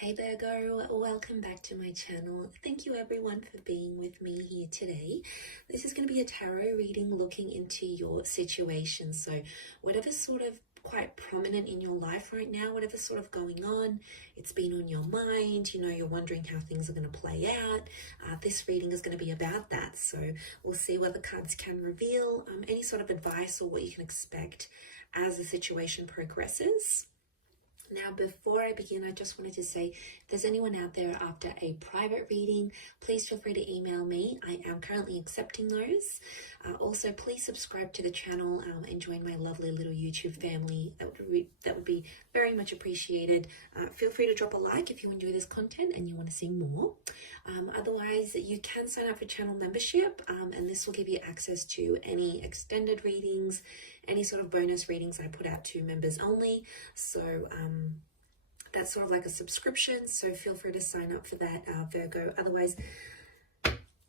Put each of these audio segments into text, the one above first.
Hey Virgo, welcome back to my channel. Thank you everyone for being with me here today. This is going to be a tarot reading looking into your situation. So whatever's sort of quite prominent in your life right now, whatever's sort of going on, it's been on your mind, you're wondering how things are going to play out. This reading is going to be about that. So we'll see what the cards can reveal, any sort of advice or what you can expect as the situation progresses. Now, before I begin, I just wanted to say, if there's anyone out there after a private reading, please feel free to email me. I am currently accepting those. Also, please subscribe to the channel and join my lovely little YouTube family. That would be very much appreciated. Feel free to drop a like if you enjoy this content and you want to see more. Otherwise, you can sign up for channel membership, and this will give you access to any extended readings, any sort of bonus readings I put out to members only. So that's sort of like a subscription, so feel free to sign up for that, Virgo. Otherwise,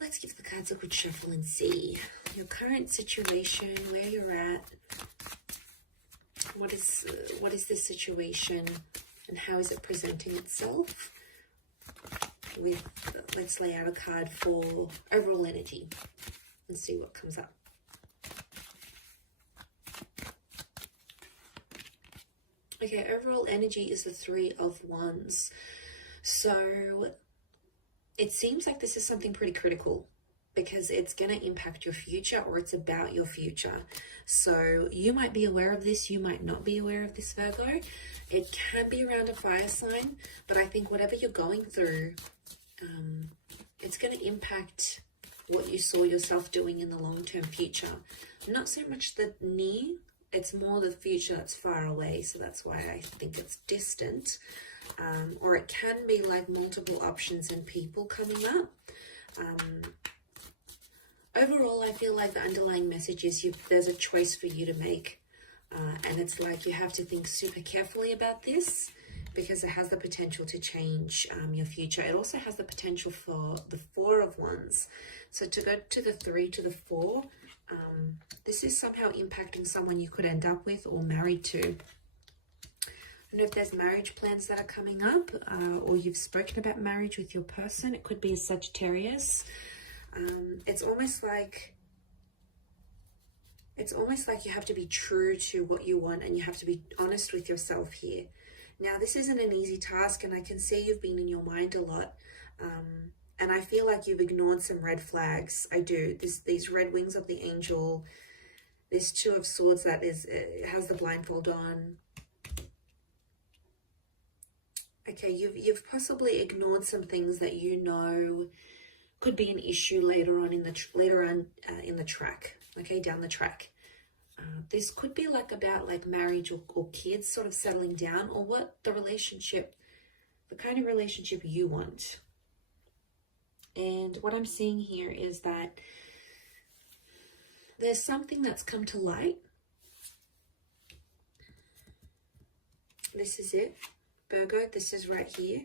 let's give the cards a good shuffle and see your current situation, where you're at. What is this situation and how is it presenting itself? Let's lay out a card for overall energy and see what comes up. Okay, overall energy is the Three of Wands. So it seems like this is something pretty critical because it's going to impact your future, or it's about your future. So you might be aware of this, you might not be aware of this, Virgo. It can be around a fire sign, but I think whatever you're going through, it's going to impact what you saw yourself doing in the long-term future. Not so much the near, it's more the future that's far away, so that's why I think it's distant. Or it can be like multiple options and people coming up. Overall, I feel like the underlying message is there's a choice for you to make. And it's like you have to think super carefully about this because it has the potential to change your future. It also has the potential for the Four of Wands. So to go to the Three to the Four, this is somehow impacting someone you could end up with or married to. I don't know if there's marriage plans that are coming up, or you've spoken about marriage with your person. It could be a Sagittarius. It's almost like you have to be true to what you want and you have to be honest with yourself here. Now, this isn't an easy task, and I can see you've been in your mind a lot. And I feel like you've ignored some red flags. I do. These red wings of the angel, this Two of Swords that has the blindfold on. Okay, you've possibly ignored some things that you know could be an issue later on in the track. Okay, down the track. This could be like about like marriage or kids sort of settling down, or what the kind of relationship you want. And what I'm seeing here is that there's something that's come to light. This is it, Virgo. This is right here.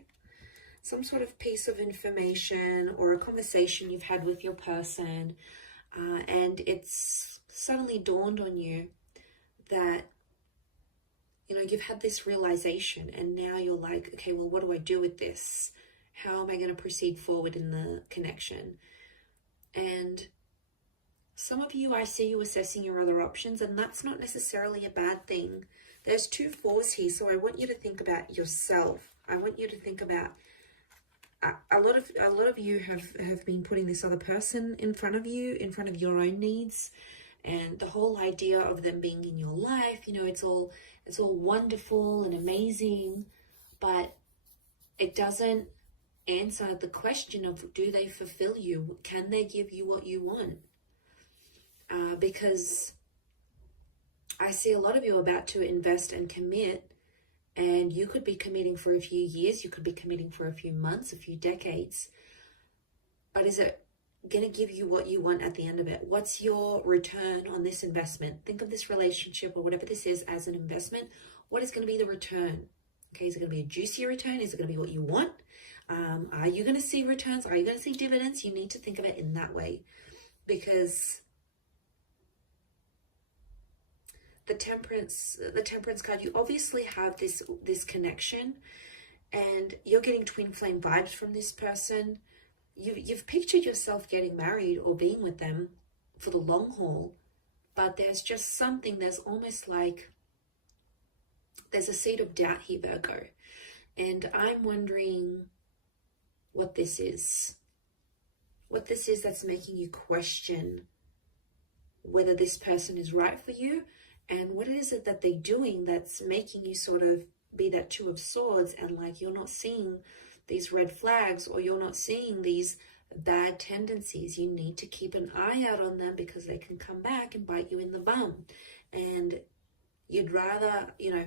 Some sort of piece of information or a conversation you've had with your person. And it's suddenly dawned on you that, you've had this realization, and now you're like, okay, well, what do I do with this? How am I going to proceed forward in the connection? And some of you, I see you assessing your other options, and that's not necessarily a bad thing. There's two fours here, so I want you to think about yourself. I want you to think about a lot of you have been putting this other person in front of you, in front of your own needs, and the whole idea of them being in your life. It's all wonderful and amazing, but it doesn't answer the question of, do they fulfill you? Can they give you what you want? Because I see a lot of you about to invest and commit, and you could be committing for a few years, you could be committing for a few months, a few decades. But is it going to give you what you want at the end of it? What's your return on this investment? Think of this relationship or whatever this is as an investment. What is going to be the return? Okay, is it going to be a juicy return? Is it going to be what you want? Are you going to see returns? Are you going to see dividends? You need to think of it in that way, because the temperance card, you obviously have this connection, and you're getting twin flame vibes from this person. You've pictured yourself getting married or being with them for the long haul, but there's just something, there's almost like there's a seed of doubt here, Virgo. And I'm wondering what this is. What this is that's making you question whether this person is right for you, and what is it that they're doing that's making you sort of be that Two of Swords, and like you're not seeing these red flags, or you're not seeing these bad tendencies. You need to keep an eye out on them because they can come back and bite you in the bum. And you'd rather, you know,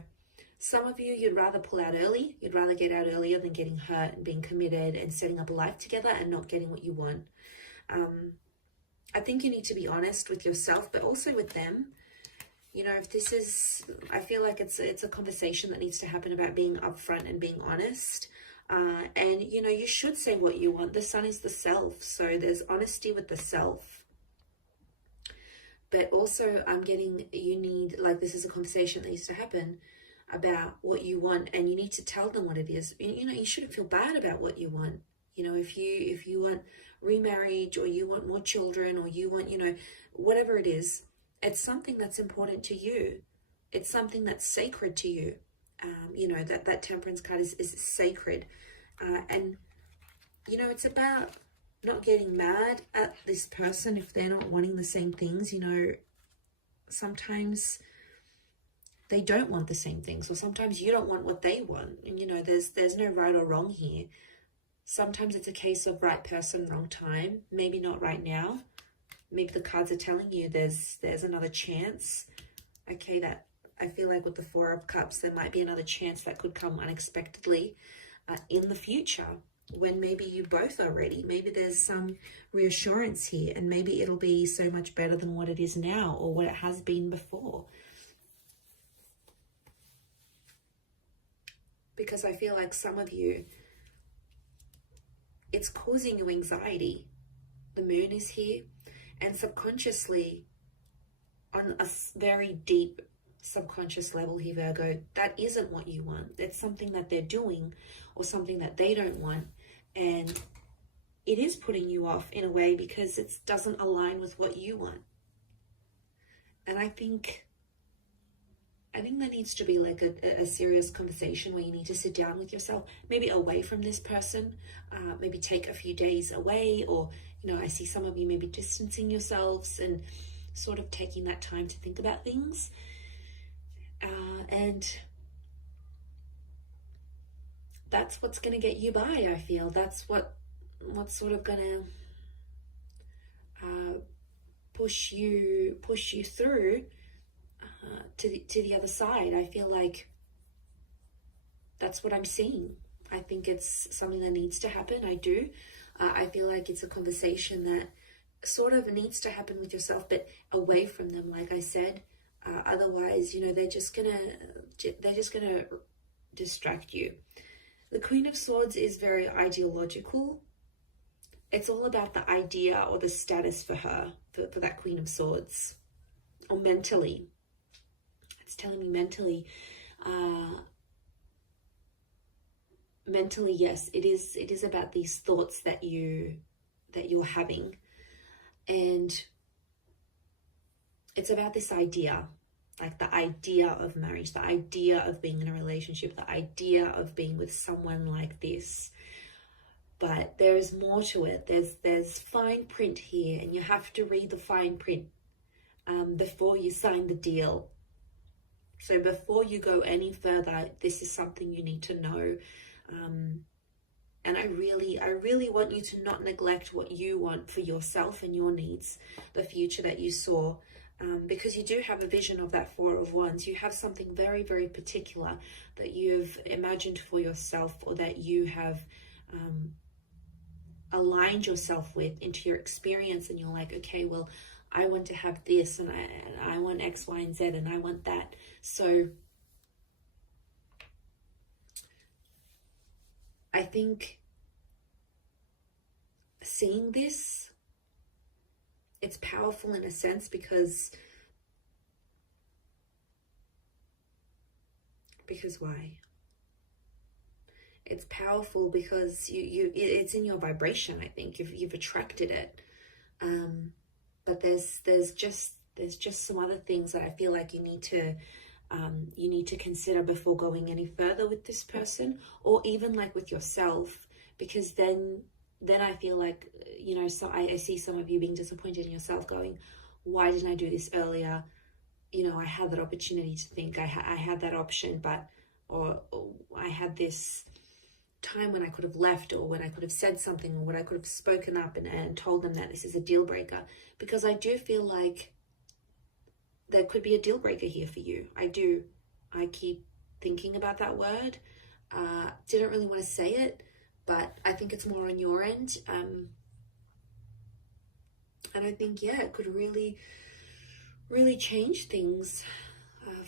some of you, you'd rather pull out early. You'd rather get out earlier than getting hurt and being committed and setting up a life together and not getting what you want. I think you need to be honest with yourself, but also with them. You know, if this is, I feel like it's a conversation that needs to happen about being upfront and being honest. And, you know, you should say what you want. The sun is the self. So there's honesty with the self. But also I'm getting, you need, like, this is a conversation that needs to happen about what you want. And you need to tell them what it is. You know, you shouldn't feel bad about what you want. You know, if you want remarriage, or you want more children, or you want, you know, whatever it is, it's something that's important to you. It's something that's sacred to you. You know, that Temperance card is sacred. And, you know, it's about not getting mad at this person if they're not wanting the same things. You know, sometimes they don't want the same things, or sometimes you don't want what they want. And, you know, there's no right or wrong here. Sometimes it's a case of right person, wrong time. Maybe not right now. Maybe the cards are telling you there's another chance. Okay, that I feel like with the Four of Cups, there might be another chance that could come unexpectedly in the future, when maybe you both are ready. Maybe there's some reassurance here, and maybe it'll be so much better than what it is now, or what it has been before. Because I feel like some of you, it's causing you anxiety. The moon is here, and subconsciously, on a very deep subconscious level here, Virgo, that isn't what you want. It's something that they're doing, or something that they don't want, and it is putting you off in a way because it doesn't align with what you want. And I think there needs to be like a serious conversation where you need to sit down with yourself, maybe away from this person, maybe take a few days away, or, you know, I see some of you maybe distancing yourselves and sort of taking that time to think about things. And that's what's going to get you by, I feel. That's what's sort of going to push you through to the other side. I feel like that's what I'm seeing. I think it's something that needs to happen. I do. I feel like it's a conversation that sort of needs to happen with yourself, but away from them, like I said. Otherwise, you know, they're just gonna distract you. The Queen of Swords is very ideological. It's all about the idea or the status for her, for that Queen of Swords, or mentally. It's telling me mentally. Mentally, yes, it is about these thoughts that you're having, and it's about this idea, like the idea of marriage, the idea of being in a relationship, the idea of being with someone like this. But there's more to it. There's fine print here, and you have to read the fine print before you sign the deal. So before you go any further, this is something you need to know. And I really want you to not neglect what you want for yourself and your needs, the future that you saw. Because you do have a vision of that Four of Wands. You have something very, very particular that you've imagined for yourself, or that you have aligned yourself with into your experience. And you're like, okay, well, I want to have this, and I want X, Y, and Z, and I want that. So I think seeing this, it's powerful in a sense, because why? It's powerful because it's in your vibration. I think you've attracted it. But there's just some other things that I feel like you need to consider before going any further with this person, or even like with yourself, because then I feel like, you know, so I see some of you being disappointed in yourself, going, why didn't I do this earlier? You know, I had that opportunity to think, I had that option, but or I had this time when I could have left, or when I could have said something, or when I could have spoken up and told them that this is a deal breaker. Because I do feel like there could be a deal breaker here for you. I keep thinking about that word. Didn't really want to say it, but I think it's more on your end. And I think, yeah, it could really, really change things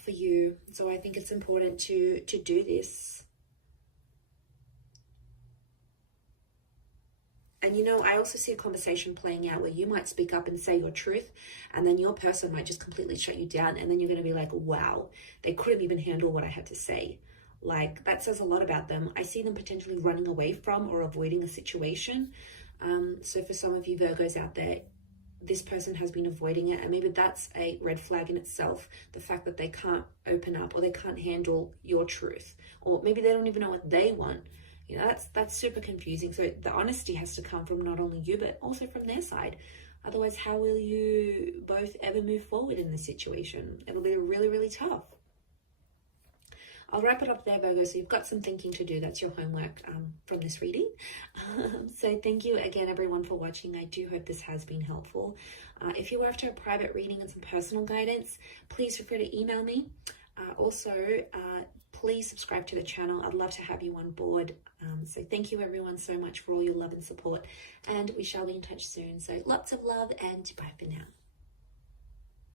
for you. So I think it's important to do this. And, you know, I also see a conversation playing out where you might speak up and say your truth, and then your person might just completely shut you down. And then you're going to be like, wow, they couldn't even handle what I had to say. Like, that says a lot about them. I see them potentially running away from or avoiding a situation. So for some of you Virgos out there, this person has been avoiding it, and maybe that's a red flag in itself. The fact that they can't open up, or they can't handle your truth, or maybe they don't even know what they want. You know, that's super confusing. So the honesty has to come from not only you, but also from their side. Otherwise, how will you both ever move forward in this situation? It'll be really, really tough. I'll wrap it up there, Virgo. So you've got some thinking to do. That's your homework from this reading. So thank you again, everyone, for watching. I do hope this has been helpful. If you were after a private reading and some personal guidance, please feel free to email me. Also, please subscribe to the channel. I'd love to have you on board. So thank you, everyone, so much for all your love and support. And we shall be in touch soon. So lots of love, and bye for now.